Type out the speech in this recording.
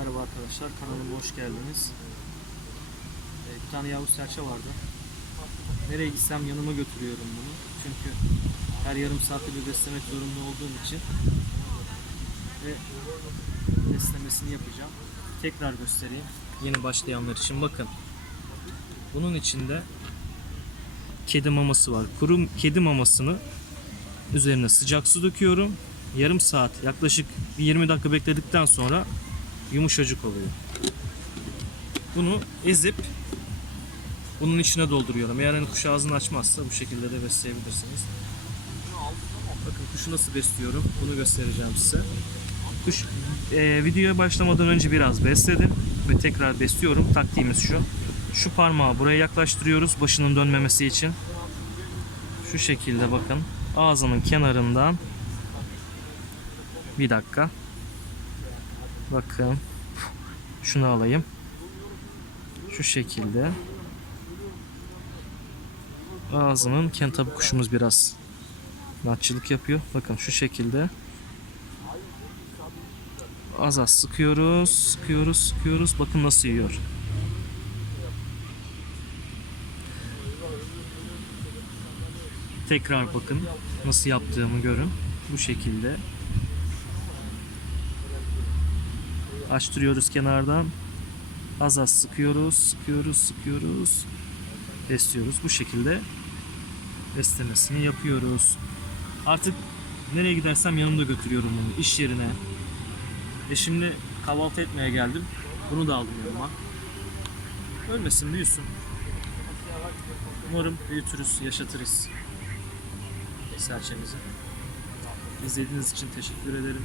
Merhaba arkadaşlar, kanalıma hoş geldiniz. Ee, bir tane yavru serçe vardı. Nereye gitsem yanıma götürüyorum bunu. Çünkü her yarım saatte bir beslemek zorunda olduğum için ve beslemesini yapacağım. Tekrar göstereyim. Yeni başlayanlar için bakın. Bunun içinde kedi maması var. Kuru kedi mamasını üzerine sıcak su döküyorum. Yarım saat yaklaşık bir 20 dakika bekledikten sonra yumuşacık oluyor. Bunu ezip bunun içine dolduruyorum. Eğer hani kuş ağzını açmazsa bu şekilde de besleyebilirsiniz. Bakın kuşu nasıl besliyorum bunu göstereceğim size. Kuş e, videoya başlamadan önce biraz besledim ve tekrar besliyorum. Taktiğimiz şu. Şu parmağı buraya yaklaştırıyoruz başının dönmemesi için. Şu şekilde bakın ağzının kenarından bir dakika. Bakın. Şunu alayım. Şu şekilde. Ağzının ken tabi kuşumuz biraz natçılık yapıyor. Bakın şu şekilde. Az az sıkıyoruz, sıkıyoruz, sıkıyoruz. Bakın nasıl yiyor. Tekrar bakın nasıl yaptığımı görün. Bu şekilde. Açtırıyoruz kenardan. Az az sıkıyoruz, sıkıyoruz, sıkıyoruz. Besliyoruz. Bu şekilde beslemesini yapıyoruz. Artık nereye gidersem yanımda götürüyorum bunu. iş yerine. E şimdi kahvaltı etmeye geldim. Bunu da aldım yanıma. Ölmesin, büyüsün. Umarım büyütürüz, yaşatırız serçemizi. İzlediğiniz için teşekkür ederim.